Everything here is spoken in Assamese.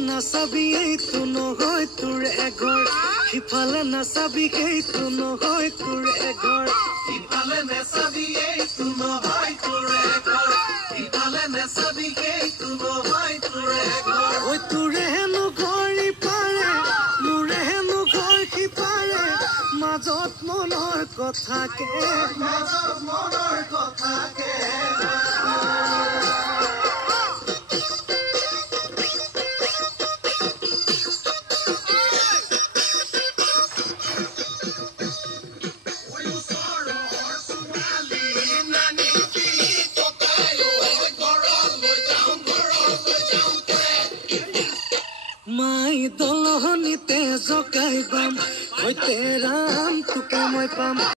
নাচাবি এইটো নহয় তোৰ এঘৰ সিফালে নাচাবি সেইটো নহয় তোৰ এঘৰ সিফালে নাচাবি এইটো নহয় তোৰ এঘৰ সিফালে নাচাবি সেইটো নহয় তোৰ এঘৰ ঐ তোৰে হেনো ঘৰ ইপাৰে মোৰে হেনো ঘৰ সিপাৰে মাজত মনৰ কথাকে মাই দলনিতে জকাই বাম সৈতে ৰাম তোকে মই পাম